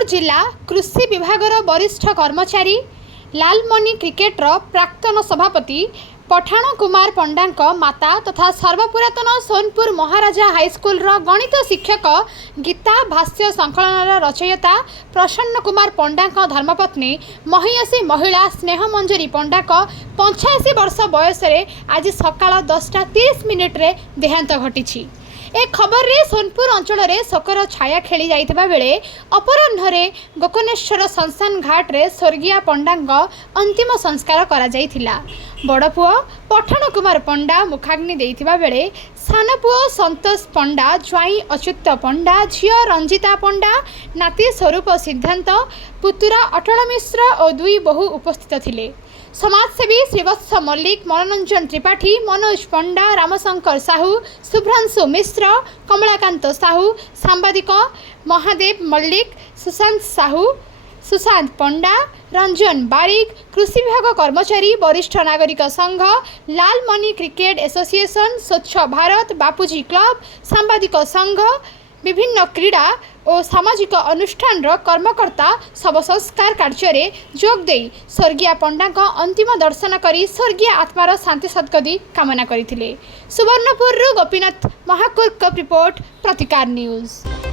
सुवर्णपुर जिला कृषि विभागर वरिष्ठ कर्मचारी लालमणि क्रिकेटर प्राक्तन सभापति पठाण कुमार पंडा माता तथा सर्वपुरातन सोनपुर महाराजा हाईस्कूल गणित शिक्षक गीता भाष्य संकलन रचयिता प्रसन्न कुमार पंडा धर्मपत्नी महियसी महिला स्नेहमंजरी पंडा 85 वर्ष बयस आज सकाळ 10:30 देहांत घटी। ए खबर रे सोनपुर अंचल रे शोकर छाया खेली जाइथिबा बेले अपराह्न गोकर्णेश्वर शमशान घाट रे स्वर्गीय पंडा अंतिम संस्कार करा जाइथिला। बड़ पुओ पठाण कुमार पंडा मुखाग्नि देइथिबा बेले सान पुओ संतोष पंडा ज्वाई अच्युत पंडा झियो रंजिता पंडा नाती स्वरूप सिद्धांत पुतुरा अटल मिश्र और 2 बहु उपस्थित थिले। समाजसेवी श्रीवत्स मल्लिक मनोरंजन त्रिपाठी मनोज पंडा रामशंकर साहू शुभ्रांशु मिश्र कमलाकांत साहू सांबादिक महादेव मल्लिक सुशांत साहू सुशांत पंडा रंजन बारिक कृषि विभाग कर्मचारी वरिष्ठ नागरिक संघ लालमणि क्रिकेट एसोसिएशन स्वच्छ भारत बापूजी क्लब सांबादिक संघ विभिन्न क्रीड़ा और सामाजिक अनुष्ठान कर्मकर्ता शव संस्कार कार्य जोग दे स्वर्गीय पंडा अंतिम दर्शन करी स्वर्गीय आत्मार शांति सद्गति कामना करथिले। सुवर्णपुर गोपीनाथ महाकुर्क रिपोर्ट प्रतिकार न्यूज।